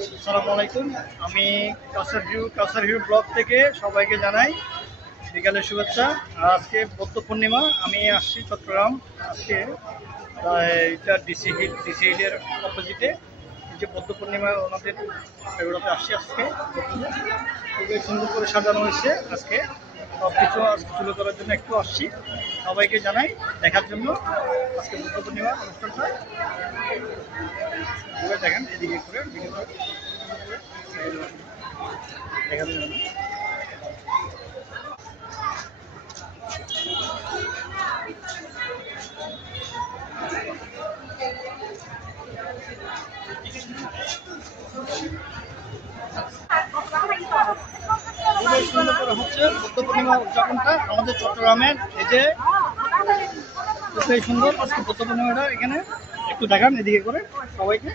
আসসালামু আলাইকুম। আমি কাউসার ভিউ ব্লগ থেকে সবাইকে জানাই বিকালের শুভেচ্ছা। আজকে বৌদ্ধ পূর্ণিমা, আমি আসছি চট্টগ্রাম। আজকে এটা ডিসি হিলের অপোজিটে যে বৌদ্ধ পূর্ণিমা ওনাদের এগুলোতে আসছি। আজকে খুবই সুন্দর করে সাজানো হয়েছে। আজকে সব কিছু তুলে ধরার জন্য একটু আসছি, সবাইকে জানাই দেখার জন্য আজকে বৌদ্ধ পূর্ণিমা অনুষ্ঠানটা। দেখেন এদিকে করে দেখার জন্য খুবই সুন্দর করে হচ্ছে বৌদ্ধ পূর্ণিমা উদযাপনটা আমাদের চট্টগ্রামের। এই যে খুবই সুন্দর আজকে বৌদ্ধ পূর্ণিমাটা এখানে একটু দেখান এদিকে করে সবাইকে।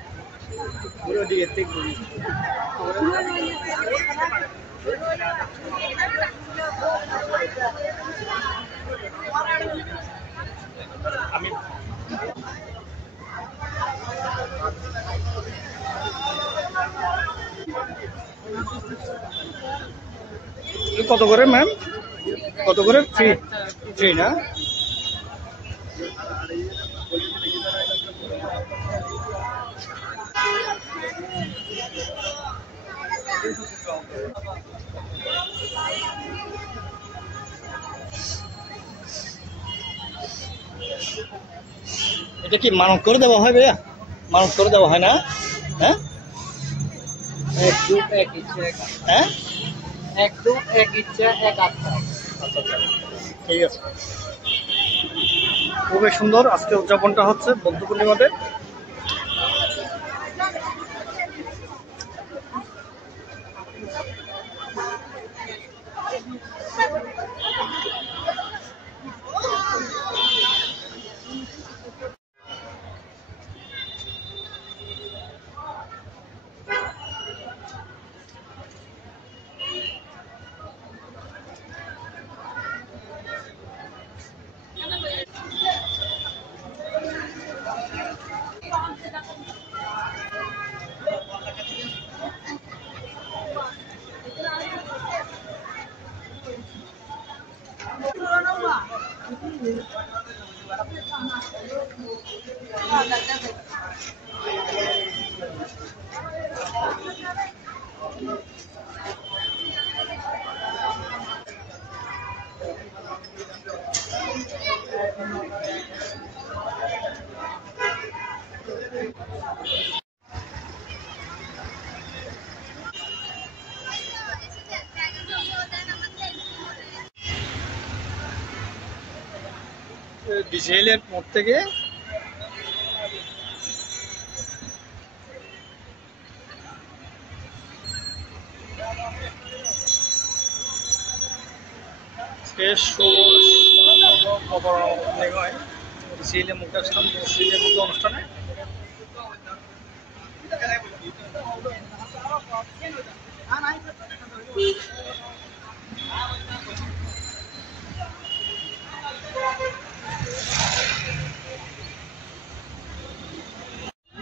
আমি কত করে ম্যাম? কত করে? ফ্রি না? এটা কি মানত করে দেওয়া হয় ভাইয়া? মানত করে দেওয়া হয় না? হ্যাঁ, হ্যাঁ, আচ্ছা, ঠিক আছে। খুবই সুন্দর আজকে উদযাপনটা হচ্ছে বৌদ্ধ পূর্ণিমাতে। ডিজেলের মোড় থেকে ডিজেলের মুখে আসলাম। ডিজেলের মুখে অনুষ্ঠানে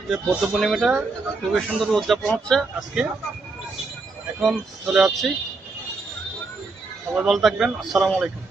যে বৌদ্ধ পূর্ণিমাটা খুবই সুন্দর উদযাপন হচ্ছে আজকে। এখন চলে যাচ্ছি, সবাই ভালো থাকবেন। আসসালামু আলাইকুম।